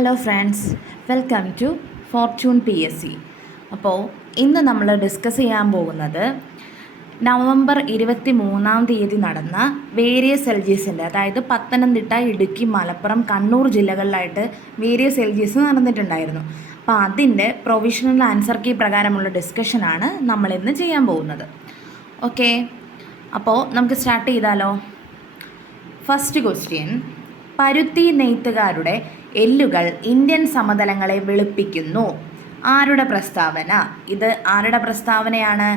Hello friends, welcome to fortune PSC. അപ്പോൾ ഇന്ന് നമ്മൾ ഡിസ്കസ് ചെയ്യാൻ പോകുന്നത് നവംബർ 23 നടന്ന വേരിയസ് LGSൻ്റെ, അതായത് പത്തനംതിട്ട, ഇടുക്കി, മലപ്പുറം, കണ്ണൂർ ജില്ലകളിലായിട്ട് വേരിയസ് LGS നടന്നിട്ടുണ്ടായിരുന്നു. അപ്പോൾ അതിൻ്റെ പ്രൊവിഷണൽ ആൻസർ കീ പ്രകാരമുള്ള ഡിസ്കഷനാണ് നമ്മളിന്ന് ചെയ്യാൻ പോകുന്നത്. ഓക്കെ, അപ്പോൾ നമുക്ക് സ്റ്റാർട്ട് ചെയ്താലോ. ഫസ്റ്റ് ക്വസ്റ്റ്യൻ: പരുത്തി നെയ്ത്തുകാരുടെ എല്ലുകൾ ഇന്ത്യൻ സമതലങ്ങളെ വെളുപ്പിക്കുന്നു. ആരുടെ പ്രസ്താവന? ഇത് ആരുടെ പ്രസ്താവനയാണ്?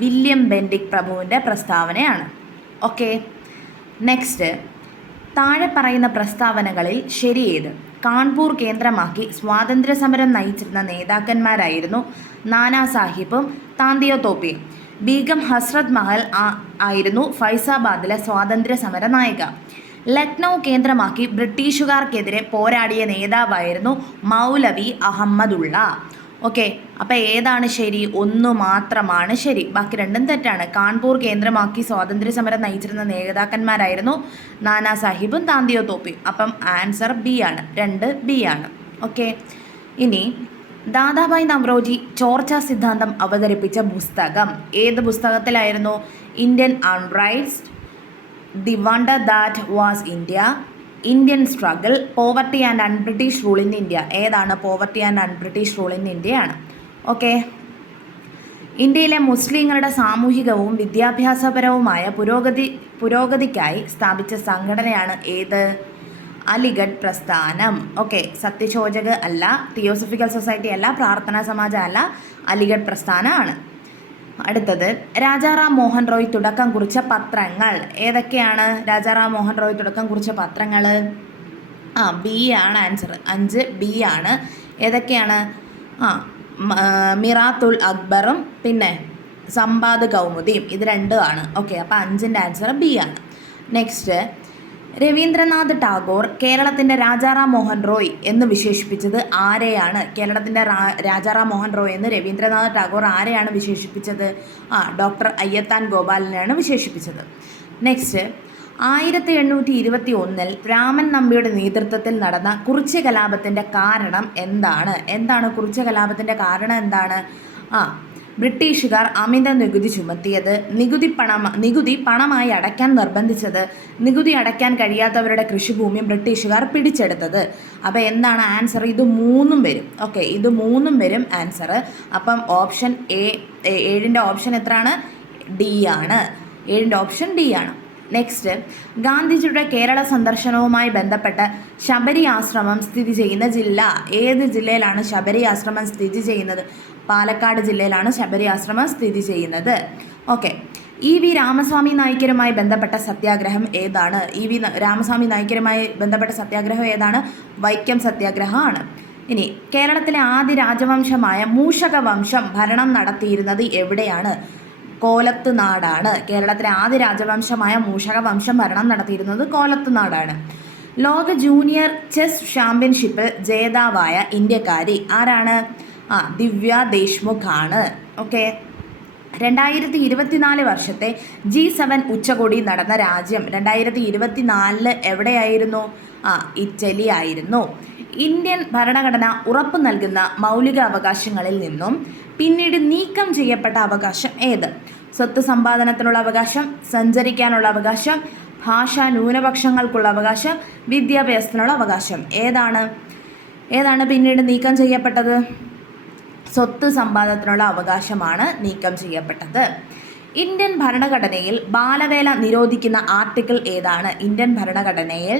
വില്യം ബെൻഡിക് പ്രഭുവിൻ്റെ പ്രസ്താവനയാണ്. ഓക്കെ, നെക്സ്റ്റ്: താഴെ പറയുന്ന പ്രസ്താവനകളിൽ ശരിയേത്? കാൺപൂർ കേന്ദ്രമാക്കി സ്വാതന്ത്ര്യ സമരം നയിച്ചിരുന്ന നേതാക്കന്മാരായിരുന്നു നാനാ സാഹിബും താന്തിയോ തോപ്പിയും. ബീഗം ഹസ്രത് മഹൽ ആയിരുന്നു ഫൈസാബാദിലെ സ്വാതന്ത്ര്യ സമര നായിക. ലക്നൗ കേന്ദ്രമാക്കി ബ്രിട്ടീഷുകാർക്കെതിരെ പോരാടിയ നേതാവായിരുന്നു മൗലവി അഹമ്മദുള്ള. ഓക്കെ, അപ്പോൾ ഏതാണ് ശരി? ഒന്ന് മാത്രമാണ് ശരി, ബാക്കി രണ്ടും തെറ്റാണ്. കാൺപൂർ കേന്ദ്രമാക്കി സ്വാതന്ത്ര്യ സമരം നയിച്ചിരുന്ന നേതാക്കന്മാരായിരുന്നു നാനാ സാഹിബും താന്തിയോ തോപ്പിയും. അപ്പം ആൻസർ ബി ആണ്, 2 ബി ആണ്. ഓക്കെ, ഇനി ദാദാഭായ് നവറോജി ചോർച്ച സിദ്ധാന്തം അവതരിപ്പിച്ച പുസ്തകം ഏത് പുസ്തകത്തിലായിരുന്നു? Indian unrest, the wonder that was India, Indian struggle, poverty and un-British rule in India. ഏതാണ്? Poverty and un-British rule in ഇന്ത്യയാണ്. ഓക്കെ, ഇന്ത്യയിലെ മുസ്ലിങ്ങളുടെ സാമൂഹികവും വിദ്യാഭ്യാസപരവുമായ പുരോഗതിക്കായി സ്ഥാപിച്ച സംഘടനയാണ് ഏത്? അലിഗഡ് പ്രസ്ഥാനം. ഓക്കെ, സത്യശോചക് അല്ല, തിയോസഫിക്കൽ സൊസൈറ്റി അല്ല, പ്രാർത്ഥനാ സമാജം അല്ല, അലിഗഡ് പ്രസ്ഥാനമാണ്. അടുത്തത്: രാജാറാം മോഹൻ റോയ് തുടക്കം കുറിച്ച പത്രങ്ങൾ ഏതൊക്കെയാണ്? രാജാറാം മോഹൻ റോയ് തുടക്കം കുറിച്ച പത്രങ്ങൾ ബി ആണ് ആൻസർ, 5 ബി ആണ്. ഏതൊക്കെയാണ്? മിറാത്തുൽ അക്ബറും പിന്നെ സമ്പാദ് കൗമുദിയും, ഇത് 2 ആണ്. ഓക്കെ, അപ്പോൾ 5ൻ്റെ ആൻസർ ബി ആണ്. നെക്സ്റ്റ്: രവീന്ദ്രനാഥ് ടാഗോർ കേരളത്തിൻ്റെ രാജാറാം മോഹൻ റോയ് എന്ന് വിശേഷിപ്പിച്ചത് ആരെയാണ്? കേരളത്തിൻ്റെ രാജാറാം മോഹൻ റോയ് എന്ന് രവീന്ദ്രനാഥ് ടാഗോർ ആരെയാണ് വിശേഷിപ്പിച്ചത്? ഡോക്ടർ അയ്യത്താൻ ഗോപാലിനെയാണ് വിശേഷിപ്പിച്ചത്. നെക്സ്റ്റ്: 1821 രാമൻ നമ്പിയുടെ നേതൃത്വത്തിൽ നടന്ന കുറിച്യ കലാപത്തിൻ്റെ കാരണം എന്താണ്? എന്താണ് കുറിച്യ കലാപത്തിൻ്റെ കാരണം? എന്താണ്? ബ്രിട്ടീഷുകാർ അമിത നികുതി ചുമത്തിയത്, നികുതി പണമായി അടയ്ക്കാൻ നിർബന്ധിച്ചത്, നികുതി അടയ്ക്കാൻ കഴിയാത്തവരുടെ കൃഷിഭൂമി ബ്രിട്ടീഷുകാർ പിടിച്ചെടുത്തത്. അപ്പോൾ എന്താണ് ആൻസർ? ഇത് 3 വരും. ഓക്കെ, ഇത് 3 വരും ആൻസർ. അപ്പം ഓപ്ഷൻ എ, 7ൻ്റെ ഓപ്ഷൻ എത്രയാണ്? ഡി ആണ്. 7ൻ്റെ ഓപ്ഷൻ ഡി ആണ്. നെക്സ്റ്റ്: ഗാന്ധിജിയുടെ കേരള സന്ദർശനവുമായി ബന്ധപ്പെട്ട ശബരി ആശ്രമം സ്ഥിതി ചെയ്യുന്ന ജില്ല ഏത് ജില്ലയിലാണ് ശബരി ആശ്രമം സ്ഥിതി ചെയ്യുന്നത്? പാലക്കാട് ജില്ലയിലാണ് ശബരി ആശ്രമം സ്ഥിതി ചെയ്യുന്നത്. ഓക്കെ, EV രാമസ്വാമി നായ്ക്കരുമായി ബന്ധപ്പെട്ട സത്യാഗ്രഹം ഏതാണ്? EV രാമസ്വാമി നായ്ക്കരുമായി ബന്ധപ്പെട്ട സത്യാഗ്രഹം ഏതാണ്? വൈക്കം സത്യാഗ്രഹമാണ്. ഇനി കേരളത്തിലെ ആദ്യ രാജവംശമായ മൂഷക വംശം ഭരണം നടത്തിയിരുന്നത് എവിടെയാണ്? കോലത്ത് നാടാണ്. കേരളത്തിലെ ആദ്യ രാജവംശമായ മൂഷക വംശം ഭരണം നടത്തിയിരുന്നത് കോലത്ത് നാടാണ്. ലോക ജൂനിയർ ചെസ് ചാമ്പ്യൻഷിപ്പിൽ ജേതാവായ ഇന്ത്യക്കാരി ആരാണ്? ദിവ്യ ദേശ്മുഖ് ആണ്. ഓക്കെ, 2024 വർഷത്തെ G7 ഉച്ചകോടി നടന്ന രാജ്യം 2024 എവിടെയായിരുന്നു? ഇറ്റലി ആയിരുന്നു. ഇന്ത്യൻ ഭരണഘടന ഉറപ്പു നൽകുന്ന മൗലിക അവകാശങ്ങളിൽ നിന്നും പിന്നീട് നീക്കം ചെയ്യപ്പെട്ട അവകാശം ഏത്? സ്വത്ത് സമ്പാദനത്തിനുള്ള അവകാശം, സഞ്ചരിക്കാനുള്ള അവകാശം, ഭാഷാ ന്യൂനപക്ഷങ്ങൾക്കുള്ള അവകാശം, വിദ്യാഭ്യാസത്തിനുള്ള അവകാശം. ഏതാണ് പിന്നീട് നീക്കം ചെയ്യപ്പെട്ടത്? സ്വത്ത് സമ്പാദനത്തിനുള്ള അവകാശമാണ് നീക്കം ചെയ്യപ്പെട്ടത്. ഇന്ത്യൻ ഭരണഘടനയിൽ ബാലവേല നിരോധിക്കുന്ന ആർട്ടിക്കിൾ ഏതാണ്? ഇന്ത്യൻ ഭരണഘടനയിൽ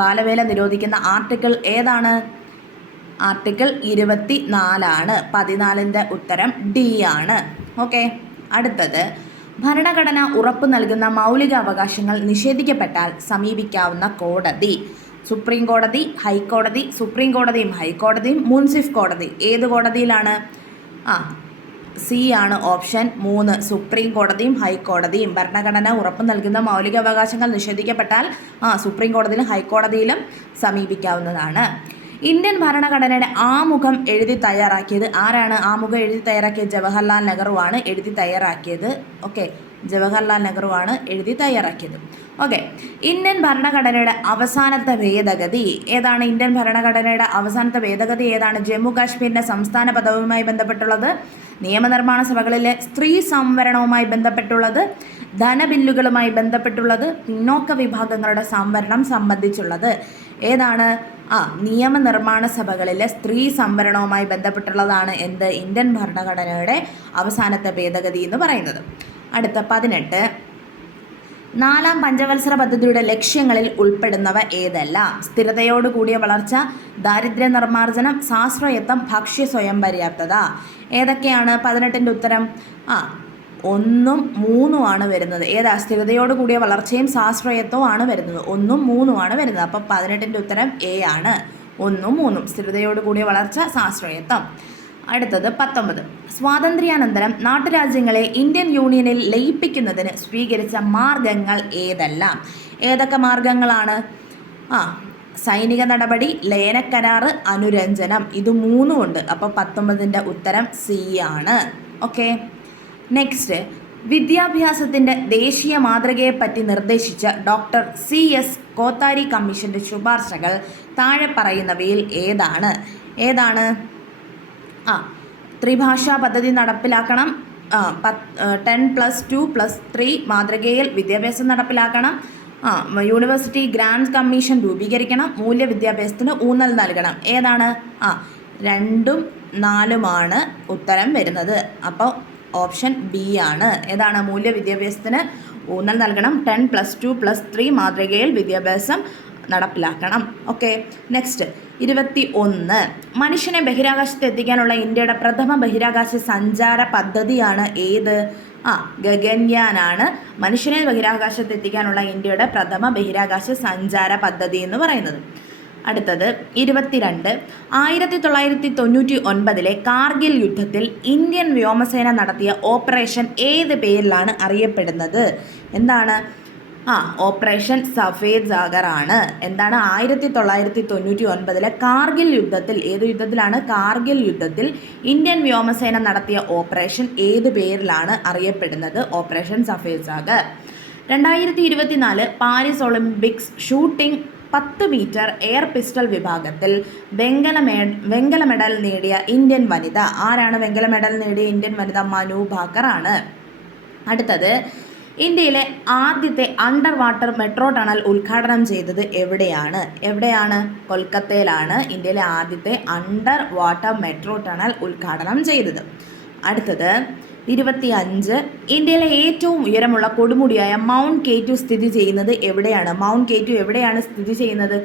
ബാലവേല നിരോധിക്കുന്ന ആർട്ടിക്കിൾ ഏതാണ്? ആർട്ടിക്കിൾ 24 ആണ്. 14ൻ്റെ ഉത്തരം ഡി ആണ്. ഓക്കെ, അടുത്തത്: ഭരണഘടന ഉറപ്പു നൽകുന്ന മൗലിക അവകാശങ്ങൾ നിഷേധിക്കപ്പെട്ടാൽ സമീപിക്കാവുന്ന കോടതി? സുപ്രീം കോടതി, ഹൈക്കോടതി, സുപ്രീം കോടതിയും ഹൈക്കോടതിയും, മുൻസിഫ് കോടതി. ഏത് കോടതിയിലാണ്? സി ആണ് ഓപ്ഷൻ 3, സുപ്രീം കോടതിയും ഹൈക്കോടതിയും. ഭരണഘടന ഉറപ്പു നൽകുന്ന മൗലിക അവകാശങ്ങൾ നിഷേധിക്കപ്പെട്ടാൽ സുപ്രീം കോടതിയിലും ഹൈക്കോടതിയിലും സമീപിക്കാവുന്നതാണ്. ഇന്ത്യൻ ഭരണഘടനയുടെ ആമുഖം എഴുതി തയ്യാറാക്കിയത് ആരാണ്? ആമുഖം എഴുതി തയ്യാറാക്കിയത് ജവഹർലാൽ നെഹ്റു ആണ് എഴുതി തയ്യാറാക്കിയത്. ഓക്കെ, ജവഹർലാൽ നെഹ്റു ആണ് എഴുതി തയ്യാറാക്കിയത്. ഓക്കെ, ഇന്ത്യൻ ഭരണഘടനയുടെ അവസാനത്തെ ഭേദഗതി ഏതാണ്? ഇന്ത്യൻ ഭരണഘടനയുടെ അവസാനത്തെ ഭേദഗതി ഏതാണ്? ജമ്മു കാശ്മീരിൻ്റെ സംസ്ഥാന പദവുമായി ബന്ധപ്പെട്ടുള്ളത്, നിയമനിർമ്മാണ സഭകളിലെ സ്ത്രീ സംവരണവുമായി ബന്ധപ്പെട്ടുള്ളത്, ധനബില്ലുകളുമായി ബന്ധപ്പെട്ടുള്ളത്, പിന്നോക്ക വിഭാഗങ്ങളുടെ സംവരണം സംബന്ധിച്ചുള്ളത്. ഏതാണ്? നിയമനിർമ്മാണ സഭകളിലെ സ്ത്രീ സംവരണവുമായി ബന്ധപ്പെട്ടുള്ളതാണ് എന്ത്? ഇന്ത്യൻ ഭരണഘടനയുടെ അവസാനത്തെ ഭേദഗതി എന്ന് പറയുന്നത്. അടുത്ത 18, 4-ാം പഞ്ചവത്സര പദ്ധതിയുടെ ലക്ഷ്യങ്ങളിൽ ഉൾപ്പെടുന്നവ ഏതെല്ലാം? സ്ഥിരതയോടുകൂടിയ വളർച്ച, ദാരിദ്ര്യ നിർമ്മാർജ്ജനം, സ്വാശ്രയത്വം, ഭക്ഷ്യ സ്വയം പര്യാപ്തത. ഏതൊക്കെയാണ്? 18ൻ്റെ ഉത്തരം 1ഉം 3ഉം ആണ് വരുന്നത്. ഏതാ? സ്ഥിരതയോടുകൂടിയ വളർച്ചയും സ്വാശ്രയത്വവും ആണ് വരുന്നത്. 1ഉം 3ഉം ആണ് വരുന്നത്. അപ്പം 18ൻ്റെ ഉത്തരം എ ആണ്. 1ഉം 3ഉം, സ്ഥിരതയോടുകൂടിയ വളർച്ച, സ്വാശ്രയത്വം. അടുത്തത് 19, സ്വാതന്ത്ര്യാനന്തരം നാട്ടുരാജ്യങ്ങളെ ഇന്ത്യൻ യൂണിയനിൽ ലയിപ്പിക്കുന്നതിന് സ്വീകരിച്ച മാർഗങ്ങൾ ഏതെല്ലാം? ഏതൊക്കെ മാർഗങ്ങളാണ്? സൈനിക നടപടി, ലയനക്കരാറ്, അനുരഞ്ജനം. ഇത് 3ഉം ഉണ്ട്. അപ്പോൾ 19ൻ്റെ ഉത്തരം സി ആണ്. ഓക്കെ, നെക്സ്റ്റ്, വിദ്യാഭ്യാസത്തിൻ്റെ ദേശീയ മാതൃകയെപ്പറ്റി നിർദ്ദേശിച്ച ഡോക്ടർ CS കോത്താരി കമ്മീഷൻ്റെ ശുപാർശകൾ താഴെ പറയുന്നവയിൽ ഏതാണ്? ഏതാണ്? ത്രിഭാഷാ പദ്ധതി നടപ്പിലാക്കണം, 10+2+3 മാതൃകയിൽ വിദ്യാഭ്യാസം നടപ്പിലാക്കണം, യൂണിവേഴ്സിറ്റി ഗ്രാൻഡ് കമ്മീഷൻ രൂപീകരിക്കണം, മൂല്യ വിദ്യാഭ്യാസത്തിന് ഊന്നൽ നൽകണം. ഏതാണ്? 2ഉം 4ഉമാണ് ഉത്തരം വരുന്നത്. അപ്പോൾ ഓപ്ഷൻ ബി ആണ്. ഏതാണ്? മൂല്യ വിദ്യാഭ്യാസത്തിന് ഊന്നൽ നൽകണം, 10+2+3 മാതൃകയിൽ വിദ്യാഭ്യാസം നടപ്പിലാക്കണം. ഓക്കെ, നെക്സ്റ്റ് 21, മനുഷ്യനെ ബഹിരാകാശത്ത് എത്തിക്കാനുള്ള ഇന്ത്യയുടെ പ്രഥമ ബഹിരാകാശ സഞ്ചാര പദ്ധതിയാണ് ഏത്? ഗഗൻയാനാണ് മനുഷ്യനെ ബഹിരാകാശത്ത് എത്തിക്കാനുള്ള ഇന്ത്യയുടെ പ്രഥമ ബഹിരാകാശ സഞ്ചാര പദ്ധതി എന്ന് പറയുന്നത്. അടുത്തത് 22, 1999 കാർഗിൽ യുദ്ധത്തിൽ ഇന്ത്യൻ വ്യോമസേന നടത്തിയ ഓപ്പറേഷൻ ഏത് പേരിലാണ് അറിയപ്പെടുന്നത്? എന്താണ്? ഓപ്പറേഷൻ സഫേദ് സാഗർ ആണ്. എന്താണ്? 1999 കാർഗിൽ യുദ്ധത്തിൽ, ഏത് യുദ്ധത്തിലാണ്? കാർഗിൽ യുദ്ധത്തിൽ ഇന്ത്യൻ വ്യോമസേന നടത്തിയ ഓപ്പറേഷൻ ഏത് പേരിലാണ് അറിയപ്പെടുന്നത്? Operation Safed Sagar. 2024 Paris Olympics shooting 10 metre air pistol വിഭാഗത്തിൽ വെങ്കല മെഡൽ നേടിയ ഇന്ത്യൻ വനിത ആരാണ്? വെങ്കല മെഡൽ നേടിയ ഇന്ത്യൻ വനിത മനു ഭാക്കർ ആണ്. അടുത്തത്, ഇന്ത്യയിലെ ആദ്യത്തെ അണ്ടർ വാട്ടർ മെട്രോ ടണൽ ഉദ്ഘാടനം ചെയ്തത് എവിടെയാണ്? എവിടെയാണ്? കൊൽക്കത്തയിലാണ് ഇന്ത്യയിലെ ആദ്യത്തെ അണ്ടർ വാട്ടർ മെട്രോ ടണൽ ഉദ്ഘാടനം ചെയ്തത്. അടുത്തത് 25, ഇന്ത്യയിലെ ഏറ്റവും ഉയരമുള്ള കൊടുമുടിയായ മൗണ്ട് K2 സ്ഥിതി ചെയ്യുന്നത് എവിടെയാണ്? മൗണ്ട് K2 എവിടെയാണ് സ്ഥിതി ചെയ്യുന്നത്?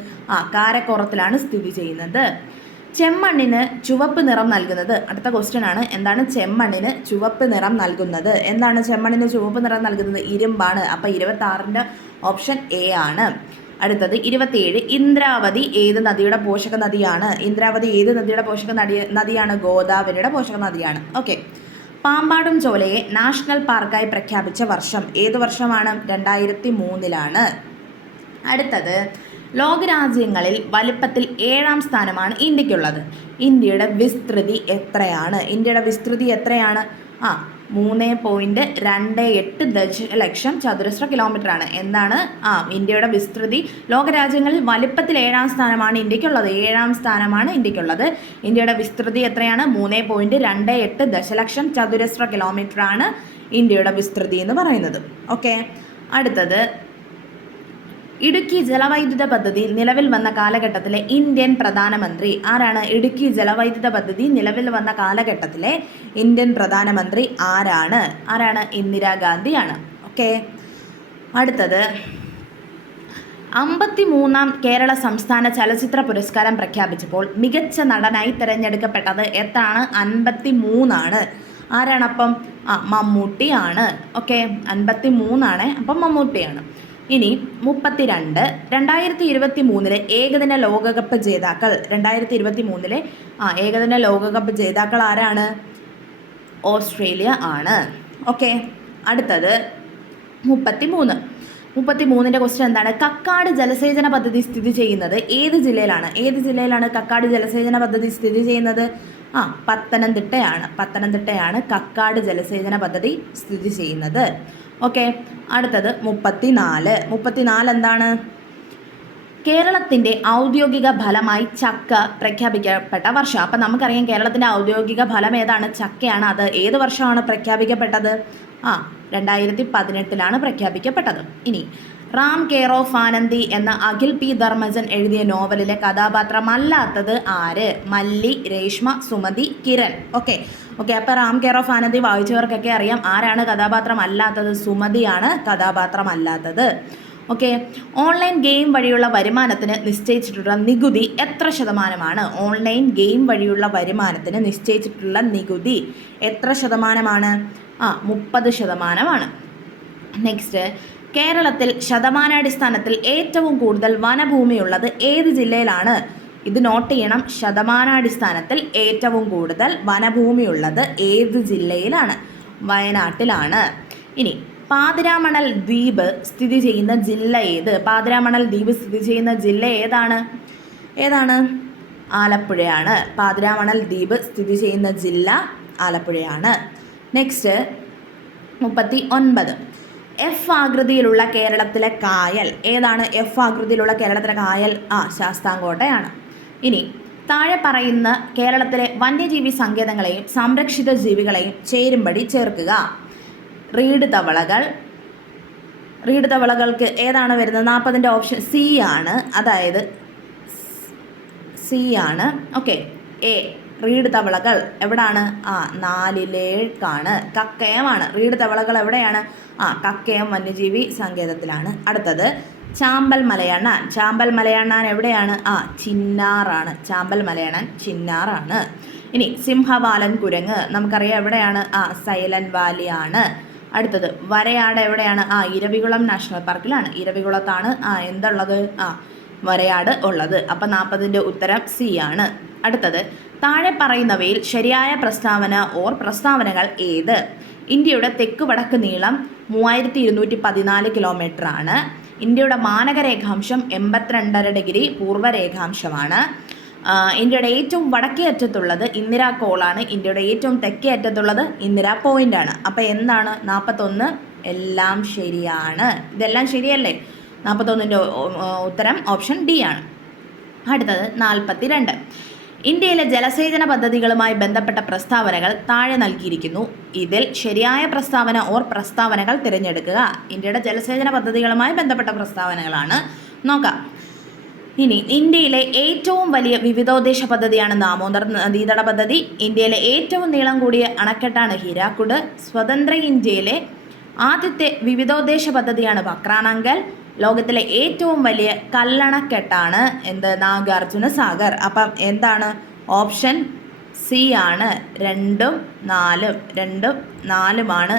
കാരക്കോറത്തിലാണ് സ്ഥിതി ചെയ്യുന്നത്. ചെമ്മണ്ണിന് ചുവപ്പ് നിറം നൽകുന്നത്, അടുത്ത ക്വസ്റ്റ്യൻ ആണ്. എന്താണ് ചെമ്മണ്ണിന് ചുവപ്പ് നിറം നൽകുന്നത്? എന്താണ് ചെമ്മണ്ണിന് ചുവപ്പ് നിറം നൽകുന്നത്? ഇരുമ്പാണ്. അപ്പോൾ 26ൻ്റെ ഓപ്ഷൻ എ ആണ്. അടുത്തത് 27, ഇന്ദ്രാവതി ഏത് നദിയുടെ പോഷക നദിയാണ്? ഇന്ദ്രാവതി ഏത് നദിയുടെ പോഷക നദിയാണ്? ഗോദാവരിയുടെ പോഷക നദിയാണ്. ഓക്കെ, പാമ്പാടും ചോലയെ നാഷണൽ പാർക്കായി പ്രഖ്യാപിച്ച വർഷം ഏത് വർഷമാണ്? 2003 അടുത്തത്, ലോകരാജ്യങ്ങളിൽ വലിപ്പത്തിൽ 7ാം സ്ഥാനമാണ് ഇന്ത്യക്കുള്ളത്. ഇന്ത്യയുടെ വിസ്തൃതി എത്രയാണ്? ഇന്ത്യയുടെ വിസ്തൃതി എത്രയാണ്? 3.28 ദശലക്ഷം ചതുരശ്ര കിലോമീറ്റർ ആണ്. എന്താണ്? ഇന്ത്യയുടെ വിസ്തൃതി ലോകരാജ്യങ്ങളിൽ വലിപ്പത്തിൽ 7ാം സ്ഥാനമാണ് ഇന്ത്യക്കുള്ളത്. 7ാം സ്ഥാനമാണ് ഇന്ത്യക്കുള്ളത്. ഇന്ത്യയുടെ വിസ്തൃതി എത്രയാണ്? 3.28 ദശലക്ഷം ചതുരശ്ര കിലോമീറ്റർ ആണ് ഇന്ത്യയുടെ വിസ്തൃതി എന്ന് പറയുന്നത്. ഓക്കെ, അടുത്തത്, ഇടുക്കി ജലവൈദ്യുത പദ്ധതി നിലവിൽ വന്ന കാലഘട്ടത്തിലെ ഇന്ത്യൻ പ്രധാനമന്ത്രി ആരാണ്? ഇടുക്കി ജലവൈദ്യുത പദ്ധതി നിലവിൽ വന്ന കാലഘട്ടത്തിലെ ഇന്ത്യൻ പ്രധാനമന്ത്രി ആരാണ്? ഇന്ദിരാഗാന്ധിയാണ്. ഓക്കെ, അടുത്തത് 53ാം കേരള സംസ്ഥാന ചലച്ചിത്ര പുരസ്കാരം പ്രഖ്യാപിച്ചപ്പോൾ മികച്ച നടനായി തിരഞ്ഞെടുക്കപ്പെട്ടത് എത്താണ്? 53 ആരാണപ്പം? മമ്മൂട്ടിയാണ്. ഓക്കെ, 53 അപ്പം മമ്മൂട്ടിയാണ്. ഇനി 32, 2023 ഏകദിന ലോകകപ്പ് ജേതാക്കൾ. 2023 ഏകദിന ലോകകപ്പ് ജേതാക്കൾ ആരാണ്? ഓസ്ട്രേലിയ ആണ്. ഓക്കെ, അടുത്തത് 33ൻ്റെ ക്വസ്റ്റ്യൻ എന്താണ്? കക്കാട് ജലസേചന പദ്ധതി സ്ഥിതി ചെയ്യുന്നത് ഏത് ജില്ലയിലാണ്? ഏത് ജില്ലയിലാണ് കക്കാട് ജലസേചന പദ്ധതി സ്ഥിതി ചെയ്യുന്നത്? പത്തനംതിട്ടയാണ്. കക്കാട് ജലസേചന പദ്ധതി സ്ഥിതി ചെയ്യുന്നത്. ഓക്കെ, അടുത്തത് 34 എന്താണ്? കേരളത്തിൻ്റെ ഔദ്യോഗിക ഫലമായി ചക്ക പ്രഖ്യാപിക്കപ്പെട്ട വർഷം. അപ്പം നമുക്കറിയാം കേരളത്തിൻ്റെ ഔദ്യോഗിക ഫലം ഏതാണ്? ചക്കയാണ്. അത് ഏത് വർഷമാണ് പ്രഖ്യാപിക്കപ്പെട്ടത്? 2018 പ്രഖ്യാപിക്കപ്പെട്ടത്. ഇനി റാം കെയർ ഓഫ് ആനന്ദി എന്ന അഖിൽ പി ധർമ്മജൻ എഴുതിയ നോവലിലെ കഥാപാത്രമല്ലാത്തത് ആര്? മല്ലി, രേഷ്മ, സുമതി, കിരൺ. ഓക്കെ, അപ്പോൾ റാം കെയർ ഓഫ് ആനന്ദി വായിച്ചവർക്കൊക്കെ അറിയാം ആരാണ് കഥാപാത്രമല്ലാത്തത്? സുമതിയാണ് കഥാപാത്രമല്ലാത്തത്. ഓക്കെ, ഓൺലൈൻ ഗെയിം വഴിയുള്ള വരുമാനത്തിന് നിശ്ചയിച്ചിട്ടുള്ള നികുതി എത്ര ശതമാനമാണ്? ഓൺലൈൻ ഗെയിം വഴിയുള്ള വരുമാനത്തിന് നിശ്ചയിച്ചിട്ടുള്ള നികുതി എത്ര ശതമാനമാണ്? 30%. നെക്സ്റ്റ്, കേരളത്തിൽ ശതമാനാടിസ്ഥാനത്തിൽ ഏറ്റവും കൂടുതൽ വനഭൂമിയുള്ളത് ഏത് ജില്ലയിലാണ്? ഇത് നോട്ട് ചെയ്യണം. ശതമാനാടിസ്ഥാനത്തിൽ ഏറ്റവും കൂടുതൽ വനഭൂമിയുള്ളത് ഏത് ജില്ലയിലാണ്? വയനാട്ടിലാണ്. ഇനി പാതിരാമണൽ ദ്വീപ് സ്ഥിതി ചെയ്യുന്ന ജില്ല ഏത്? പാതിരാമണൽ ദ്വീപ് സ്ഥിതി ചെയ്യുന്ന ജില്ല ഏതാണ്? ആലപ്പുഴയാണ്. പാതിരാമണൽ ദ്വീപ് സ്ഥിതി ചെയ്യുന്ന ജില്ല ആലപ്പുഴയാണ്. നെക്സ്റ്റ് 39. എഫ് ആകൃതിയിലുള്ള കേരളത്തിലെ കായൽ ഏതാണ്? എഫ് ആകൃതിയിലുള്ള കേരളത്തിലെ കായൽ ശാസ്താംകോട്ടയാണ്. ഇനി താഴെ പറയുന്ന കേരളത്തിലെ വന്യജീവി സങ്കേതങ്ങളെയും സംരക്ഷിത ജീവികളെയും ചേരുംപടി ചേർക്കുക. റീഡ് തവളകൾക്ക് ഏതാണ് വരുന്നത്? 40ൻ്റെ ഓപ്ഷൻ സി ആണ്. അതായത് സി ആണ്. ഓക്കെ, എ റീഡ് തവളകൾ എവിടാണ്? 4ലേക്കാണ്. കക്കയമാണ്. റീഡ് തവളകൾ എവിടെയാണ്? കക്കയം വന്യജീവി സങ്കേതത്തിലാണ്. അടുത്തത് ചാമ്പൽ മലയണ്ണാൻ എവിടെയാണ്? ചിന്നാറാണ്. ചാമ്പൽ മലയണ്ണാൻ ചിന്നാറാണ്. ഇനി സിംഹവാലൻ കുരങ്ങ് നമുക്കറിയാം എവിടെയാണ്? സൈലന്റ് വാലി ആണ്. അടുത്തത് വരയാട് എവിടെയാണ്? ഇരവികുളം നാഷണൽ പാർക്കിലാണ്. ഇരവികുളത്താണ് എന്തുള്ളത്? വരയാട് ഉള്ളത്. അപ്പം 40ൻ്റെ ഉത്തരം സി ആണ്. അടുത്തത് താഴെ പറയുന്നവയിൽ ശരിയായ പ്രസ്താവനകൾ ഏത്? ഇന്ത്യയുടെ തെക്ക് വടക്ക് നീളം 3214 കിലോമീറ്റർ ആണ്. ഇന്ത്യയുടെ മാനകരേഖാംശം 82.5 പൂർവ്വരേഖാംശമാണ്. ഇന്ത്യയുടെ ഏറ്റവും വടക്കേ അറ്റത്തുള്ളത് ഇന്ദിരാ കോളാണ്. ഇന്ത്യയുടെ ഏറ്റവും തെക്കേ അറ്റത്തുള്ളത് ഇന്ദിരാ പോയിൻ്റാണ്. അപ്പോൾ എന്താണ്? 41 എല്ലാം ശരിയാണ്. ഇതെല്ലാം ശരിയല്ലേ? 41ൻ്റെ ഉത്തരം ഓപ്ഷൻ ഡി ആണ്. അടുത്തത് 42. ഇന്ത്യയിലെ ജലസേചന പദ്ധതികളുമായി ബന്ധപ്പെട്ട പ്രസ്താവനകൾ താഴെ നൽകിയിരിക്കുന്നു. ഇതിൽ ശരിയായ പ്രസ്താവനകൾ തിരഞ്ഞെടുക്കുക. ഇന്ത്യയുടെ ജലസേചന പദ്ധതികളുമായി ബന്ധപ്പെട്ട പ്രസ്താവനകളാണ്. നോക്കാം. ഇനി ഇന്ത്യയിലെ ഏറ്റവും വലിയ വിവിധോദ്ദേശ പദ്ധതിയാണ് ദാമോദർ നദീതട പദ്ധതി. ഇന്ത്യയിലെ ഏറ്റവും നീളം കൂടിയ അണക്കെട്ടാണ് ഹീരാക്കുഡ്. സ്വതന്ത്ര ഇന്ത്യയിലെ ആദ്യത്തെ വിവിധോദ്ദേശ പദ്ധതിയാണ് ബക്രാനങ്കൽ. ലോകത്തിലെ ഏറ്റവും വലിയ കല്ലണക്കെട്ടാണ് നാഗാർജുന സാഗർ. അപ്പം എന്താണ്? ഓപ്ഷൻ സി ആണ്. 2ഉം 4ഉമാണ്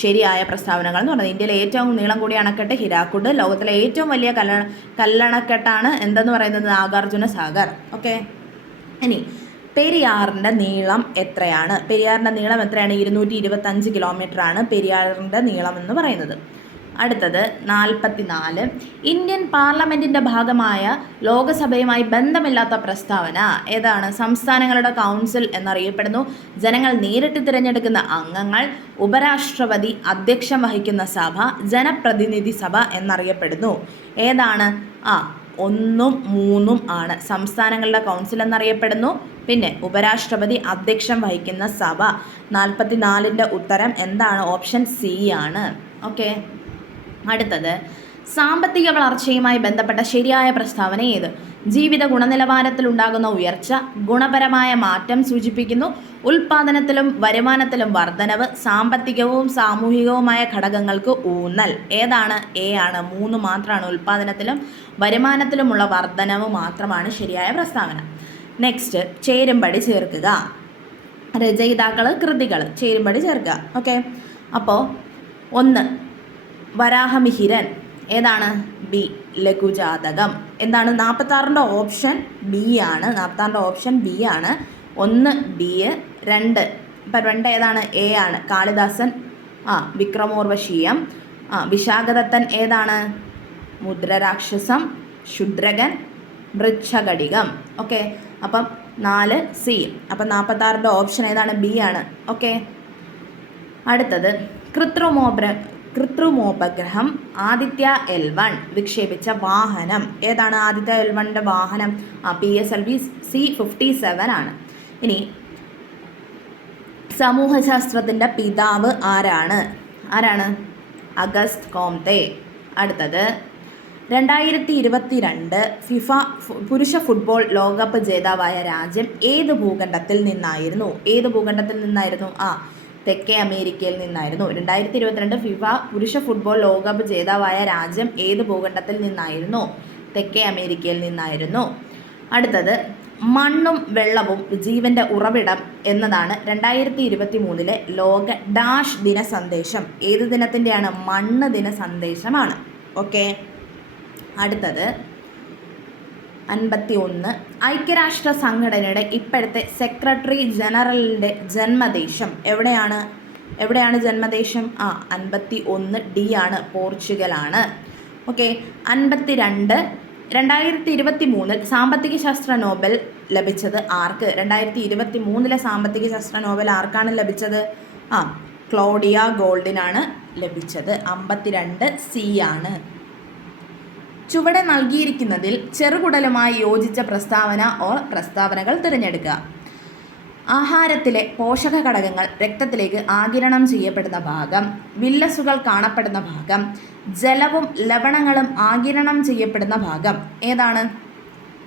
ശരിയായ പ്രസ്താവനകൾ എന്ന് പറയുന്നത്. ഇന്ത്യയിലെ ഏറ്റവും നീളം കൂടിയ അണക്കെട്ട് ഹിരാക്കുഡ്. ലോകത്തിലെ ഏറ്റവും വലിയ കല്ലണക്കെട്ടാണ് എന്തെന്ന് പറയുന്നത്? നാഗാർജുന സാഗർ. ഓക്കെ, ഇനി പെരിയാറിൻ്റെ നീളം എത്രയാണ്? പെരിയാറിൻ്റെ നീളം എത്രയാണ്? 225 കിലോമീറ്റർ ആണ് പെരിയാറിൻ്റെ നീളം എന്ന് പറയുന്നത്. അടുത്തത് 44. ഇന്ത്യൻ പാർലമെൻറ്റിൻ്റെ ഭാഗമായ ലോകസഭയുമായി ബന്ധമില്ലാത്ത പ്രസ്താവന ഏതാണ്? സംസ്ഥാനങ്ങളുടെ കൗൺസിൽ എന്നറിയപ്പെടുന്നു. ജനങ്ങൾ നേരിട്ട് തിരഞ്ഞെടുക്കുന്ന അംഗങ്ങൾ. ഉപരാഷ്ട്രപതി അധ്യക്ഷം വഹിക്കുന്ന സഭ. ജനപ്രതിനിധി സഭ എന്നറിയപ്പെടുന്നു. ഏതാണ്? 1ഉം 3ഉം ആണ്. സംസ്ഥാനങ്ങളുടെ കൗൺസിൽ എന്നറിയപ്പെടുന്നു. പിന്നെ ഉപരാഷ്ട്രപതി അധ്യക്ഷം വഹിക്കുന്ന സഭ. 44ൻ്റെ ഉത്തരം എന്താണ്? ഓപ്ഷൻ സി ആണ്. ഓക്കെ, അടുത്തത് സാമ്പത്തിക വളർച്ചയുമായി ബന്ധപ്പെട്ട ശരിയായ പ്രസ്താവന ഏത്? ജീവിത ഗുണനിലവാരത്തിലുണ്ടാകുന്ന ഉയർച്ച ഗുണപരമായ മാറ്റം സൂചിപ്പിക്കുന്നു. ഉൽപാദനത്തിലും വരുമാനത്തിലും വർധനവ്. സാമ്പത്തികവും സാമൂഹികവുമായ ഘടകങ്ങൾക്ക് ഊന്നൽ. ഏതാണ്? എ ആണ്. 3 മാത്രമാണ്. ഉൽപാദനത്തിലും വരുമാനത്തിലുമുള്ള വർധനവ് മാത്രമാണ് ശരിയായ പ്രസ്താവന. നെക്സ്റ്റ് ചേരുംപടി ചേർക്കുക. രചയിതാക്കൾ, കൃതികൾ ചേരുംപടി ചേർക്കുക. ഓക്കെ, അപ്പോൾ 1 വരാഹമിഹിരൻ ഏതാണ്? ബി. ലഘുജാതകം. എന്താണ്? 46ൻ്റെ ഓപ്ഷൻ ബി ആണ്. 46ൻ്റെ ഓപ്ഷൻ ബി ആണ്. 1 ബി. 2 ഇപ്പം 2 ഏതാണ്? എ ആണ്. കാളിദാസൻ വിക്രമോർവശീയം. വിശാഖദത്തൻ ഏതാണ്? മുദ്രരാക്ഷസം, ശുദ്രകൻ, വൃക്ഷഘടികം. ഓക്കെ, അപ്പം 4 സി. അപ്പം 46ൻ്റെ ഓപ്ഷൻ ഏതാണ്? ബി ആണ്. ഓക്കെ, അടുത്തത് കൃത്രിമോപഗ്രഹം ആദിത്യ L1 വിക്ഷേപിച്ച വാഹനം ഏതാണ്? ആദിത്യ L1ന്റെ വാഹനം PSLV C-57 ആണ്. ഇനി സമൂഹശാസ്ത്രത്തിൻ്റെ പിതാവ് ആരാണ്? August Comte. അടുത്തത് 2022 ഫിഫ പുരുഷ ഫുട്ബോൾ ലോകകപ്പ് ജേതാവായ രാജ്യം ഏത് ഭൂഖണ്ഡത്തിൽ നിന്നായിരുന്നു? തെക്കേ അമേരിക്കയിൽ നിന്നായിരുന്നു. 2022 ഫിഫ പുരുഷ ഫുട്ബോൾ ലോകകപ്പ് ജേതാവായ രാജ്യം ഏത് ഭൂഖണ്ഡത്തിൽ നിന്നായിരുന്നു? തെക്കേ അമേരിക്കയിൽ നിന്നായിരുന്നു. അടുത്തത് മണ്ണും വെള്ളവും ജീവന്റെ ഉറവിടം എന്നതാണ് 2023 ലോക ഡാഷ് ദിന സന്ദേശം. ഏത് ദിനത്തിൻ്റെയാണ്? മണ്ണ് ദിന സന്ദേശമാണ്. ഓക്കെ. അടുത്തത് 51 ഐക്യരാഷ്ട്ര സംഘടനയുടെ ഇപ്പോഴത്തെ സെക്രട്ടറി ജനറലിൻ്റെ ജന്മദേശം എവിടെയാണ് ജന്മദേശം? 51D ആണ്, പോർച്ചുഗലാണ്. ഓക്കെ. 52 2023 സാമ്പത്തിക ശാസ്ത്ര നോബൽ ലഭിച്ചത് ആർക്ക്? 2023 സാമ്പത്തിക ശാസ്ത്ര നോബൽ ആർക്കാണ് ലഭിച്ചത്? ക്ലോഡിയ ഗോൾഡിനാണ് ലഭിച്ചത്. 52C ആണ്. ചുവടെ നൽകിയിരിക്കുന്നതിൽ ചെറുകുടലുമായി യോജിച്ച പ്രസ്താവനകൾ തിരഞ്ഞെടുക്കുക. ആഹാരത്തിലെ പോഷക ഘടകങ്ങൾ രക്തത്തിലേക്ക് ആഗിരണം ചെയ്യപ്പെടുന്ന ഭാഗം, വില്ലസുകൾ കാണപ്പെടുന്ന ഭാഗം, ജലവും ലവണങ്ങളും ആഗിരണം ചെയ്യപ്പെടുന്ന ഭാഗം ഏതാണ്?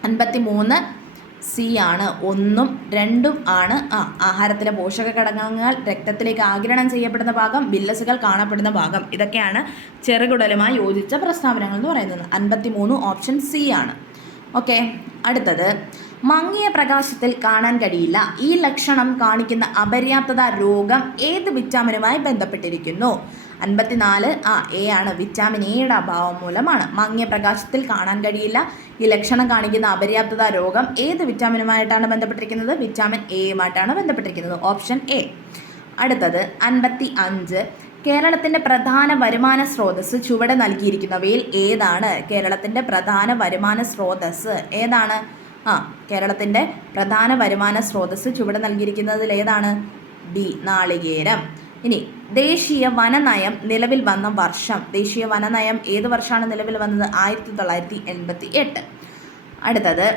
53C ആണ്. 1ഉം 2ഉം ആണ്. ആഹാരത്തിലെ പോഷക ഘടകങ്ങൾ രക്തത്തിലേക്ക് ആഗിരണം ചെയ്യപ്പെടുന്ന ഭാഗം, വില്ലസുകൾ കാണപ്പെടുന്ന ഭാഗം, ഇതൊക്കെയാണ് ചെറുകുടലുമായി യോജിച്ച പ്രസ്താവനകൾ എന്ന് പറയുന്നത്. 53 ഓപ്ഷൻ C ആണ്. ഓക്കെ. അടുത്തത് മങ്ങിയ പ്രകാശത്തിൽ കാണാൻ കഴിയില്ല. ഈ ലക്ഷണം കാണിക്കുന്ന അപര്യാപ്തത രോഗം ഏത് വിറ്റാമിനുമായി ബന്ധപ്പെട്ടിരിക്കുന്നു? 54 A ആണ്. വിറ്റാമിൻ എയുടെ അഭാവം മൂലമാണ്. മങ്ങിയ പ്രകാശത്തിൽ കാണാൻ കഴിയില്ല. ഈ ലക്ഷണം കാണിക്കുന്ന അപര്യാപ്തത രോഗം ഏത് വിറ്റാമിനുമായിട്ടാണ് ബന്ധപ്പെട്ടിരിക്കുന്നത്? വിറ്റാമിൻ എയുമായിട്ടാണ് ബന്ധപ്പെട്ടിരിക്കുന്നത്. Option A. അടുത്തത് 55 കേരളത്തിൻ്റെ പ്രധാന വരുമാന സ്രോതസ് ചുവടെ നൽകിയിരിക്കുന്നവയിൽ ഏതാണ്? കേരളത്തിൻ്റെ പ്രധാന വരുമാന സ്രോതസ് ഏതാണ്? കേരളത്തിൻ്റെ പ്രധാന വരുമാന സ്രോതസ് ചുവടെ നൽകിയിരിക്കുന്നതിൽ ഏതാണ്? D നാളികേരം. ഇനി ദേശീയ വനനയം നിലവിൽ വന്ന വർഷം. ദേശീയ വനനയം ഏത് വർഷമാണ് നിലവിൽ വന്നത്? 1988. അടുത്തത്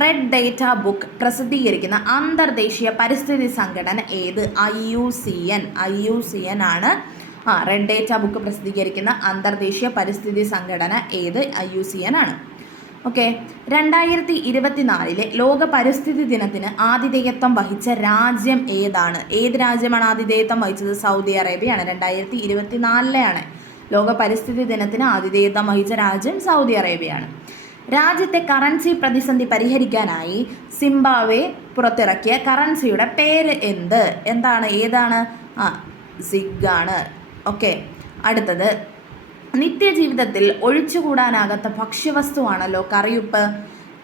റെഡ് ഡേറ്റ ബുക്ക് പ്രസിദ്ധീകരിക്കുന്ന അന്തർദേശീയ പരിസ്ഥിതി സംഘടന ഏത്? IUCN ആണ്. റെഡ് ഡേറ്റ ബുക്ക് പ്രസിദ്ധീകരിക്കുന്ന അന്തർദേശീയ പരിസ്ഥിതി സംഘടന ഏത്? IUCN ആണ്. ഓക്കെ. 2024 ലോക പരിസ്ഥിതി ദിനത്തിന് ആതിഥേയത്വം വഹിച്ച രാജ്യം ഏതാണ്? ഏത് രാജ്യമാണ് ആതിഥേയത്വം വഹിച്ചത്? സൗദി അറേബ്യയാണ്. 2024 ലോക പരിസ്ഥിതി ദിനത്തിന് ആതിഥേയത്വം വഹിച്ച രാജ്യം സൗദി അറേബ്യയാണ്. രാജ്യത്തെ കറൻസി പ്രതിസന്ധി പരിഹരിക്കാനായി സിംബാബ്വെ പുറത്തിറക്കിയ കറൻസിയുടെ പേര് ഏതാണ്? സിഗ് ആണ്. ഓക്കെ. അടുത്തത് നിത്യജീവിതത്തിൽ ഒഴിച്ചുകൂടാനാകാത്ത ഭക്ഷ്യവസ്തുവാണല്ലോ കറിയുപ്പ്.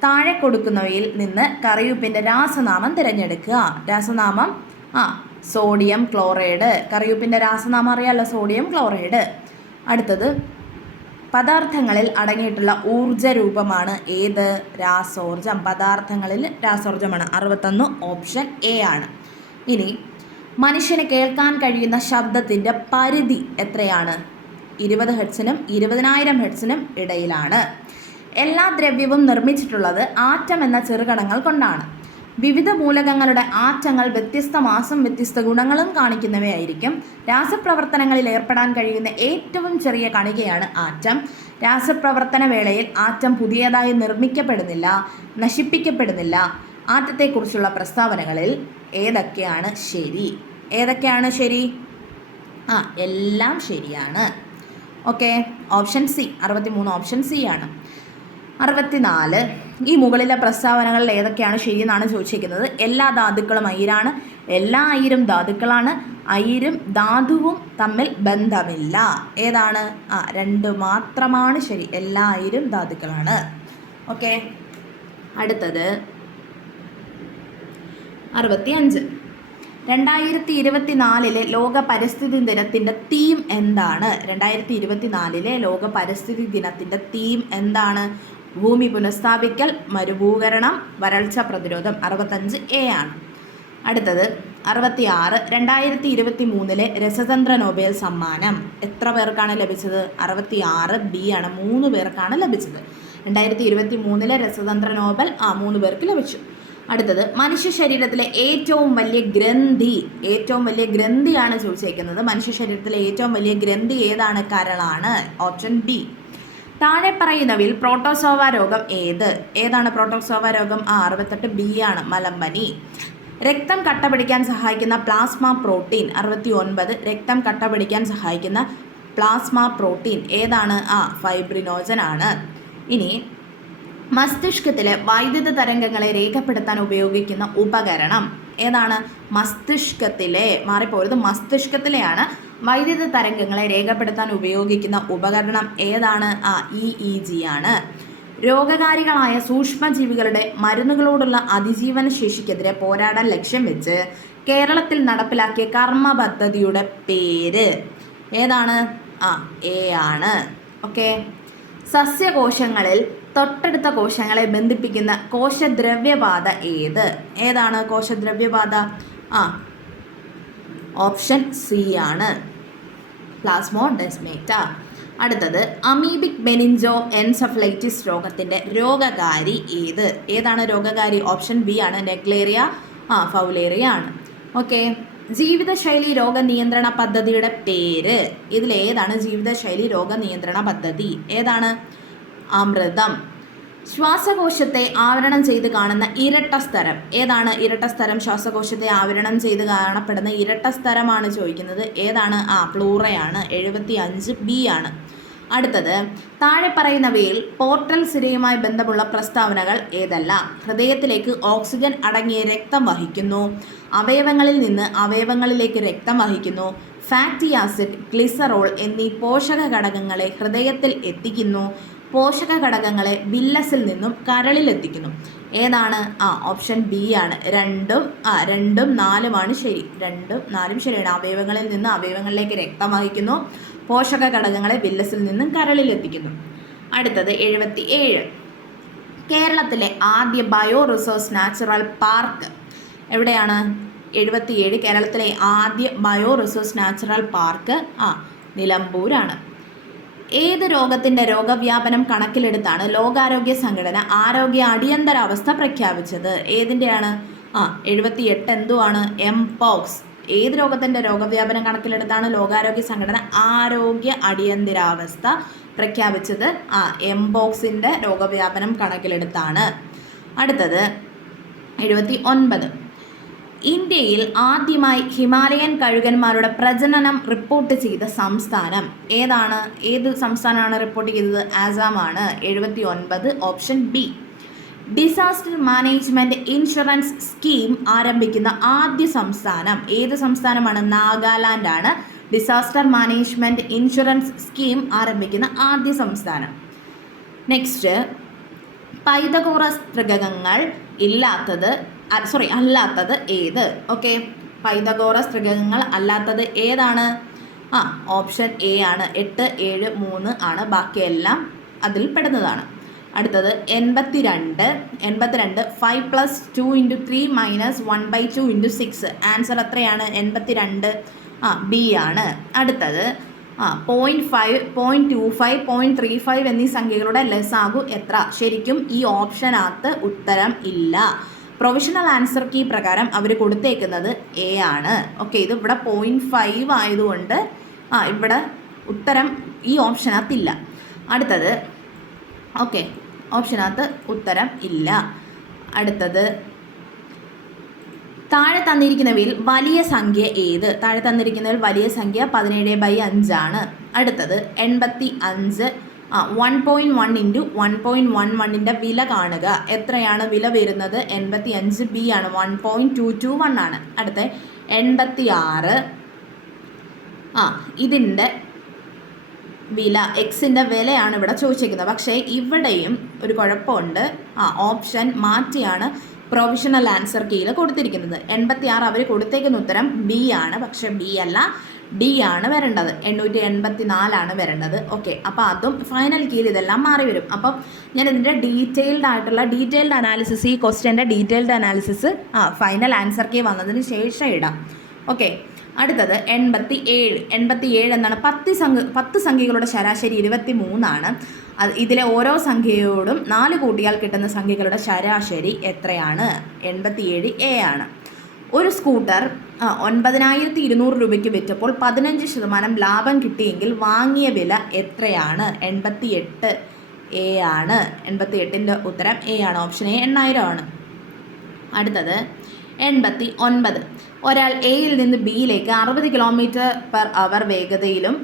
താഴെ കൊടുക്കുന്നവയിൽ നിന്ന് കറിയുപ്പിൻ്റെ രാസനാമം തിരഞ്ഞെടുക്കുക. രാസനാമം സോഡിയം ക്ലോറൈഡ്. കറിയുപ്പിൻ്റെ രാസനാമം അറിയാമല്ലോ, സോഡിയം ക്ലോറൈഡ്. അടുത്തത് പദാർത്ഥങ്ങളിൽ അടങ്ങിയിട്ടുള്ള ഊർജ രൂപമാണ് ഏത്? രാസോർജം. പദാർത്ഥങ്ങളിൽ രാസോർജമാണ്. 61 ഓപ്ഷൻ A ആണ്. ഇനി മനുഷ്യന് കേൾക്കാൻ കഴിയുന്ന ശബ്ദത്തിൻ്റെ പരിധി എത്രയാണ്? 20 ഹെർട്സിനും 20,000 ഹെർട്സിനും ഇടയിലാണ്. എല്ലാ ദ്രവ്യവും നിർമ്മിച്ചിട്ടുള്ളത് ആറ്റം എന്ന ചെറുകണങ്ങൾ കൊണ്ടാണ്. വിവിധ മൂലകങ്ങളുടെ ആറ്റങ്ങൾ വ്യത്യസ്ത മാസം വ്യത്യസ്ത ഗുണങ്ങളും കാണിക്കുന്നവയായിരിക്കും. രാസപ്രവർത്തനങ്ങളിൽ ഏർപ്പെടാൻ കഴിയുന്ന ഏറ്റവും ചെറിയ കണികയാണ് ആറ്റം. രാസപ്രവർത്തന വേളയിൽ ആറ്റം പുതിയതായി നിർമ്മിക്കപ്പെടുന്നില്ല, നശിപ്പിക്കപ്പെടുന്നില്ല. ആറ്റത്തെക്കുറിച്ചുള്ള പ്രസ്താവനകളിൽ ഏതൊക്കെയാണ് ശരി? എല്ലാം ശരിയാണ്. Okay. Option C. 63 option C ആണ്. 64 ഈ മുകളിലെ പ്രസ്താവനകളിൽ ഏതൊക്കെയാണ് ശരിയെന്നാണ് ചോദിച്ചിരിക്കുന്നത്. എല്ലാ ധാതുക്കളും അയിരാണ്. എല്ലാ അയിരും ധാതുക്കളാണ്. അയിരും ധാതുവും തമ്മിൽ ബന്ധമില്ല. ഏതാണ്? 2 മാത്രമാണ് ശരി. എല്ലാ അയിരും ധാതുക്കളാണ്. ഓക്കെ. അടുത്തത് 65 2024 ലോക പരിസ്ഥിതി ദിനത്തിൻ്റെ തീം എന്താണ്? 2024 ലോക പരിസ്ഥിതി ദിനത്തിൻ്റെ തീം എന്താണ്? ഭൂമി പുനഃസ്ഥാപിക്കൽ, മരുഭൂകരണം, വരൾച്ച പ്രതിരോധം. 65A ആണ്. അടുത്തത് 66. 2023 രസതന്ത്ര നൊബേൽ സമ്മാനം എത്ര പേർക്കാണ് ലഭിച്ചത്? 66. ബി ആണ്, 3 പേർക്കാണ് ലഭിച്ചത്. 2023 രസതന്ത്ര നോബൽ 3 പേർക്ക് ലഭിച്ചു. അടുത്തത് മനുഷ്യ ശരീരത്തിലെ ഏറ്റവും വലിയ ഗ്രന്ഥിയാണ് ചോദിച്ചേക്കുന്നത്. മനുഷ്യ ശരീരത്തിലെ ഏറ്റവും വലിയ ഗ്രന്ഥി ഏതാണ്? കരളാണ്. Option B. താഴെ പറയുന്നവയിൽ പ്രോട്ടോസോവ രോഗം ഏതാണ് പ്രോട്ടോസോവ രോഗം? 68. ബി ആണ്, മലമ്പനി. രക്തം കട്ട പിടിക്കാൻ സഹായിക്കുന്ന പ്ലാസ്മ പ്രോട്ടീൻ 69. രക്തം കട്ട പിടിക്കാൻ സഹായിക്കുന്ന പ്ലാസ്മ പ്രോട്ടീൻ ഏതാണ്? ഫൈബ്രിനോജൻ ആണ്. ഇനി മസ്തിഷ്കത്തിലെ വൈദ്യുത തരംഗങ്ങളെ രേഖപ്പെടുത്താൻ ഉപയോഗിക്കുന്ന ഉപകരണം ഏതാണ്? മസ്തിഷ്കത്തിലെയാണ് വൈദ്യുത തരംഗങ്ങളെ രേഖപ്പെടുത്താൻ ഉപയോഗിക്കുന്ന ഉപകരണം ഏതാണ്? EEG ആണ്. രോഗകാരികളായ സൂക്ഷ്മജീവികളുടെ മരുന്നുകളോടുള്ള അതിജീവന ശേഷിക്കെതിരെ പോരാടാൻ ലക്ഷ്യം വെച്ച് കേരളത്തിൽ നടപ്പിലാക്കിയ കർമ്മ പദ്ധതിയുടെ പേര് ഏതാണ്? എ ആണ്. ഓക്കെ. സസ്യകോശങ്ങളിൽ തൊട്ടടുത്ത കോശങ്ങളെ ബന്ധിപ്പിക്കുന്ന കോശദ്രവ്യപാത ഏതാണ് കോശദ്രവ്യപാത? ഓപ്ഷൻ സി ആണ്, പ്ലാസ്മോഡെസ്മാറ്റ. അടുത്തത് അമീബിക് മെനിഞ്ചോ എൻസെഫലൈറ്റിസ് രോഗത്തിൻ്റെ രോഗകാരി ഏതാണ് രോഗകാരി? ഓപ്ഷൻ ബി ആണ്, നെഗ്ലേറിയ ഫൗലേറിയ ആണ്. ഓക്കെ. ജീവിതശൈലി രോഗനിയന്ത്രണ പദ്ധതിയുടെ പേര് ഇതിലേതാണ്? ജീവിതശൈലി രോഗനിയന്ത്രണ പദ്ധതി ഏതാണ്? അമൃതം. ശ്വാസകോശത്തെ ആവരണം ചെയ്ത് കാണുന്ന ഇരട്ട സ്ഥലം ഏതാണ്? ഇരട്ട സ്ഥലം ശ്വാസകോശത്തെ ആവരണം ചെയ്ത് കാണപ്പെടുന്ന ഇരട്ട സ്ഥലമാണ് ചോദിക്കുന്നത്. ഏതാണ്? പ്ലൂറയാണ്. 75. ബി ആണ്. അടുത്തത് താഴെ പറയുന്നവയിൽ പോർട്ടൽ സിരയുമായി ബന്ധമുള്ള പ്രസ്താവനകൾ ഏതെല്ലാം? ഹൃദയത്തിലേക്ക് ഓക്സിജൻ അടങ്ങിയ രക്തം വഹിക്കുന്നു. അവയവങ്ങളിൽ നിന്ന് അവയവങ്ങളിലേക്ക് രക്തം വഹിക്കുന്നു. ഫാറ്റി ആസിഡ്, ഗ്ലിസറോൾ എന്നീ പോഷക ഘടകങ്ങളെ ഹൃദയത്തിൽ എത്തിക്കുന്നു. പോഷക ഘടകങ്ങളെ വില്ലസിൽ നിന്നും കരളിലെത്തിക്കുന്നു. ഏതാണ്? ഓപ്ഷൻ ബി ആണ്. 2ഉം 4ഉമാണ് ശരി. 2ഉം 4ഉം ശരിയാണ്. അവയവങ്ങളിൽ നിന്ന് അവയവങ്ങളിലേക്ക് രക്തം വഹിക്കുന്നു. പോഷക ഘടകങ്ങളെ വില്ലസിൽ നിന്നും കരളിലെത്തിക്കുന്നു. അടുത്തത് 77. കേരളത്തിലെ ആദ്യ ബയോ റിസോഴ്സ് നാച്ചുറൽ പാർക്ക് എവിടെയാണ്? 77. കേരളത്തിലെ ആദ്യ ബയോ റിസോഴ്സ് നാച്ചുറൽ പാർക്ക് നിലമ്പൂരാണ്. ഏത് രോഗത്തിൻ്റെ രോഗവ്യാപനം കണക്കിലെടുത്താണ് ലോകാരോഗ്യ സംഘടന ആരോഗ്യ അടിയന്തരാവസ്ഥ പ്രഖ്യാപിച്ചത്? ഏതിൻ്റെയാണ്? 78. എന്തുവാണ്? എംപോക്സ്. ഏത് രോഗത്തിൻ്റെ രോഗവ്യാപനം കണക്കിലെടുത്താണ് ലോകാരോഗ്യ സംഘടന ആരോഗ്യ അടിയന്തരാവസ്ഥ പ്രഖ്യാപിച്ചത്? എംപോക്സിൻ്റെ രോഗവ്യാപനം കണക്കിലെടുത്താണ്. അടുത്തത് 79. ഇന്ത്യയിൽ ആദ്യമായി ഹിമാലയൻ കഴുകന്മാരുടെ പ്രജനനം റിപ്പോർട്ട് ചെയ്ത സംസ്ഥാനം ഏതാണ്? ഏത് സംസ്ഥാനമാണ് റിപ്പോർട്ട് ചെയ്തത്? ആസാമാണ്. 79. Option B. Disaster management insurance scheme ആരംഭിക്കുന്ന ആദ്യ സംസ്ഥാനം ഏത് സംസ്ഥാനമാണ്? നാഗാലാൻഡ് ആണ്. ഡിസാസ്റ്റർ മാനേജ്മെൻറ്റ് ഇൻഷുറൻസ് സ്കീം ആരംഭിക്കുന്ന ആദ്യ സംസ്ഥാനം. നെക്സ്റ്റ്, പൈതഗോറസ് ത്രികങ്ങൾ അല്ലാത്തത് ഏത്? ഓക്കെ. പൈതഗോറസ് ത്രികങ്ങൾ അല്ലാത്തത് ഏതാണ്? ഓപ്ഷൻ എ ആണ്. 8, 7, 3 ആണ്. ബാക്കിയെല്ലാം അതിൽ പെടുന്നതാണ്. അടുത്തത് 82. 5 + 2 × 3 - 1/2 × 6. ആൻസർ എത്രയാണ്? 82. ബി ആണ്. അടുത്തത് 0.5, 0.25, 0.35 എന്നീ സംഖ്യകളുടെ ലസാഗു എത്ര? ശരിക്കും ഈ ഓപ്ഷനകത്ത് ഉത്തരം ഇല്ല. പ്രൊവിഷണൽ ആൻസർ കീ പ്രകാരം അവർ കൊടുത്തേക്കുന്നത് എ ആണ്. ഓക്കെ. ഇത് ഇവിടെ 0.5 ആയതുകൊണ്ട് ഇവിടെ ഉത്തരം ഈ ഓപ്ഷനകത്തില്ല. അടുത്തത് ഓക്കെ, ഓപ്ഷനകത്ത് ഉത്തരം ഇല്ല. അടുത്തത് താഴെ തന്നിരിക്കുന്നവയിൽ വലിയ സംഖ്യ ഏത്? താഴെ തന്നിരിക്കുന്നതിൽ വലിയ സംഖ്യ 17/5 ആണ്. അടുത്തത് 85. 1.1 × 1.11ൻ്റെ വില കാണുക. എത്രയാണ് വില വരുന്നത്? 85. ബി ആണ്. 1.221 ആണ്. അടുത്ത 86. ഇതിൻ്റെ വില എക്സിൻ്റെ വിലയാണ് ഇവിടെ ചോദിച്ചിരിക്കുന്നത്. പക്ഷേ ഇവിടെയും ഒരു കുഴപ്പമുണ്ട്. ഓപ്ഷൻ മാറ്റിയാണ് പ്രൊവിഷണൽ ആൻസർ കീയിൽ കൊടുത്തിരിക്കുന്നത്. 86 അവർ കൊടുത്തേക്കുന്ന ഉത്തരം ബി ആണ്. പക്ഷേ ബി അല്ല. ഡി ആണ് വരേണ്ടത്. 884 വരേണ്ടത്. ഓക്കെ, അപ്പോൾ അതും ഫൈനൽ കീയിൽ ഇതെല്ലാം മാറി വരും. അപ്പം ഞാൻ ഇതിൻ്റെ ഡീറ്റെയിൽഡ് അനാലിസിസ്, ഈ ക്വസ്റ്റ്യൻ്റെ detailed analysis final answer key വന്നതിന് ശേഷം ഇടാം. ഓക്കെ, അടുത്തത് 87 എന്താണ്? 10 സംഖ്യകളുടെ ശരാശരി 23 ഇതിലെ ഓരോ സംഖ്യയോടും 4 കൂട്ടിയാൽ കിട്ടുന്ന സംഖ്യകളുടെ ശരാശരി എത്രയാണ്? 87 ആണ്. ഒരു സ്കൂട്ടർ 9200 രൂപയ്ക്ക് വിറ്റപ്പോൾ 15% ലാഭം കിട്ടിയെങ്കിൽ വാങ്ങിയ വില എത്രയാണ്? 88 ആണ്. 88ൻ്റെ ഉത്തരം എ ആണ്. ഓപ്ഷൻ എ 8000 ആണ്. അടുത്തത് 89. ഒരാൾ എയിൽ നിന്ന് ബിയിലേക്ക് 60 km/h വേഗതയിലും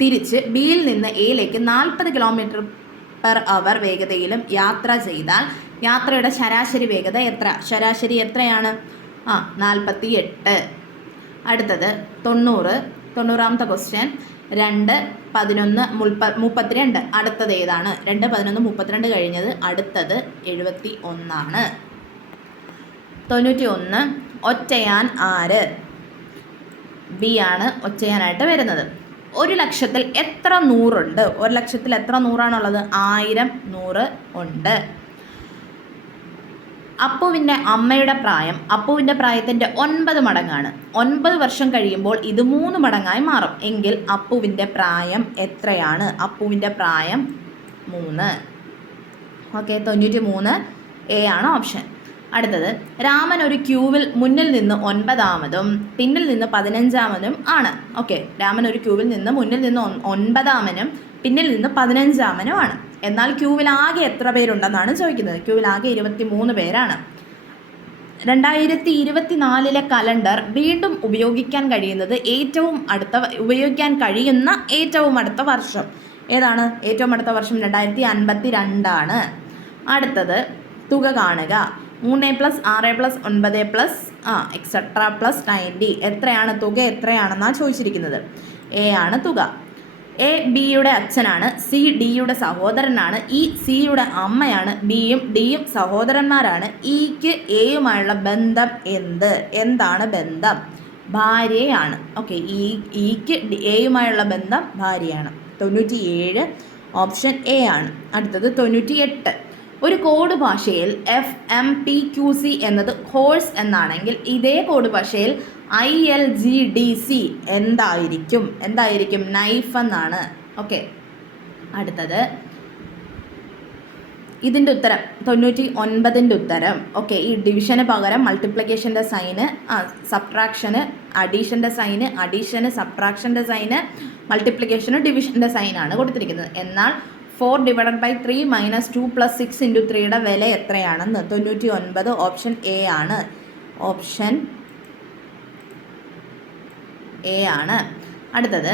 തിരിച്ച് ബിയിൽ നിന്ന് എയിലേക്ക് 40 km/h വേഗതയിലും യാത്ര ചെയ്താൽ യാത്രയുടെ ശരാശരി വേഗത എത്ര? ശരാശരി എത്രയാണ്? 48. അടുത്തത് 90ാമത്തെ ക്വസ്റ്റ്യൻ. 2, 11, 32. അടുത്തത് ഏതാണ്? 2, 11, 32 കഴിഞ്ഞത് അടുത്തത് 71 ആണ്. 91. ഒറ്റയാൻ ആര്? ബി ആണ് ഒറ്റയാനായിട്ട് വരുന്നത്. 1,00,000 എത്ര 100 ഉണ്ട്? 1,00,000 എത്ര 100ആണുള്ളത്? 1000 100 ഉണ്ട്. അപ്പുവിൻ്റെ അമ്മയുടെ പ്രായം അപ്പുവിൻ്റെ പ്രായത്തിൻ്റെ 9 മടങ്ങാണ്. 9 വർഷം കഴിയുമ്പോൾ ഇത് 3 മടങ്ങായി മാറും. എങ്കിൽ അപ്പുവിൻ്റെ പ്രായം എത്രയാണ്? അപ്പുവിൻ്റെ പ്രായം 3. ഓക്കെ, 93 എ ആണ് ഓപ്ഷൻ. അടുത്തത് രാമൻ ഒരു ക്യൂവിൽ മുന്നിൽ നിന്ന് 9ാമതും പിന്നിൽ നിന്ന് 15ാമതും ആണ്. ഓക്കെ, രാമൻ ഒരു ക്യൂവിൽ നിന്ന് മുന്നിൽ നിന്ന് 9ാമനും പിന്നിൽ നിന്ന് 15ാമനും ആണ്. എന്നാൽ ക്യൂവിൽ ആകെ എത്ര പേരുണ്ടെന്നാണ് ചോദിക്കുന്നത്. ക്യൂവിൽ ആകെ 23 പേരാണ്. 2024 കലണ്ടർ വീണ്ടും ഉപയോഗിക്കാൻ കഴിയുന്ന ഏറ്റവും അടുത്ത വർഷം ഏതാണ്? ഏറ്റവും അടുത്ത വർഷം 2052 ആണ്. അടുത്തത് തുക കാണുക. 3+, 6+, 9+, എക്സെട്രാ പ്ലസ് 90 എത്രയാണ്? തുക എത്രയാണെന്നാണ് ചോദിച്ചിരിക്കുന്നത്. എ ആണ് തുക. എ ബിയുടെ അച്ഛനാണ്. സി ഡിയുടെ സഹോദരനാണ്. ഇ സിയുടെ അമ്മയാണ്. ബിയും ഡിയും സഹോദരന്മാരാണ്. ഇക്ക് എയുമായുള്ള ബന്ധം എന്താണ് ബന്ധം? ഭാര്യയാണ്. ഓക്കെ, ഇക്ക് എയുമായുള്ള ബന്ധം ഭാര്യയാണ്. 97 ഓപ്ഷൻ എ ആണ്. അടുത്തത് 98. ഒരു കോഡ് ഭാഷയിൽ FMPQC എന്നത് ഹോഴ്സ് എന്നാണെങ്കിൽ ഇതേ കോഡ് ഭാഷയിൽ ILGDC എന്തായിരിക്കും? നൈഫ് എന്നാണ്. ഓക്കെ, അടുത്തത് ഇതിൻ്റെ ഉത്തരം 99ൻ്റെ ഉത്തരം. ഓക്കെ, ഈ ഡിവിഷന് പകരം മൾട്ടിപ്ലിക്കേഷൻ്റെ സൈന്, സബ്ട്രാക്ഷന് അഡീഷൻ്റെ സൈന്, അഡീഷന് സബ്ട്രാക്ഷൻ്റെ സൈന്, മൾട്ടിപ്ലിക്കേഷന് ഡിവിഷൻ്റെ സൈനാണ് കൊടുത്തിരിക്കുന്നത്. എന്നാൽ 4/3 - 2 + 6 × 3യുടെ വില എത്രയാണെന്ന്? 99 ഓപ്ഷൻ എ ആണ്. ഓപ്ഷൻ എ ആണ്. അടുത്തത്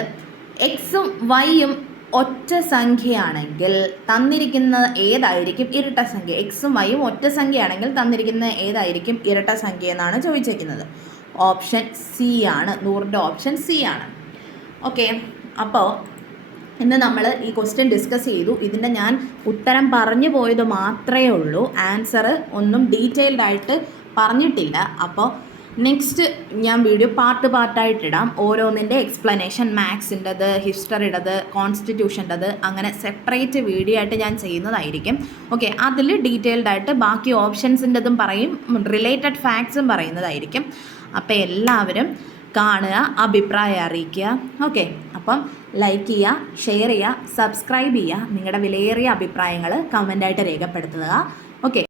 എക്സും വൈയും ഒറ്റ സംഖ്യയാണെങ്കിൽ തന്നിരിക്കുന്ന ഏതായിരിക്കും ഇരട്ട സംഖ്യ? എക്സും വൈയും ഒറ്റ സംഖ്യയാണെങ്കിൽ തന്നിരിക്കുന്ന ഏതായിരിക്കും ഇരട്ട സംഖ്യ എന്നാണ് ചോദിച്ചിരിക്കുന്നത്. ഓപ്ഷൻ സി ആണ്. 100ൻ്റെ ഓപ്ഷൻ സി ആണ്. ഓക്കെ, അപ്പോൾ ഇന്ന് നമ്മൾ ഈ ക്വസ്റ്റ്യൻ ഡിസ്കസ് ചെയ്തു. ഇതിൻ്റെ ഞാൻ ഉത്തരം പറഞ്ഞു പോയത് മാത്രമേ ഉള്ളൂ. ആൻസർ ഒന്നും ഡീറ്റെയിൽഡ് ആയിട്ട് പറഞ്ഞിട്ടില്ല. അപ്പോൾ നെക്സ്റ്റ് ഞാൻ വീഡിയോ പാർട്ടായിട്ടിടാം. ഓരോന്നിൻ്റെ എക്സ്പ്ലനേഷൻ, മാത്സിൻ്റെത്, ഹിസ്റ്ററിയുടേത്, കോൺസ്റ്റിറ്റ്യൂഷൻ്റെത്, അങ്ങനെ സെപ്പറേറ്റ് വീഡിയോ ആയിട്ട് ഞാൻ ചെയ്യുന്നതായിരിക്കും. ഓക്കെ, അതിൽ ഡീറ്റെയിൽഡ് ആയിട്ട് ബാക്കി ഓപ്ഷൻസിൻ്റെതും പറയും, റിലേറ്റഡ് ഫാക്ട്സും പറയുന്നതായിരിക്കും. അപ്പോൾ എല്ലാവരും കാണുക, അഭിപ്രായം അറിയിക്കുക. ഓക്കെ, അപ്പം ലൈക്ക് ചെയ്യുക, ഷെയർ ചെയ്യുക, സബ്സ്ക്രൈബ് ചെയ്യുക. നിങ്ങളുടെ വിലയേറിയ അഭിപ്രായങ്ങൾ കമൻ്റായിട്ട് രേഖപ്പെടുത്തുക. ഓക്കെ.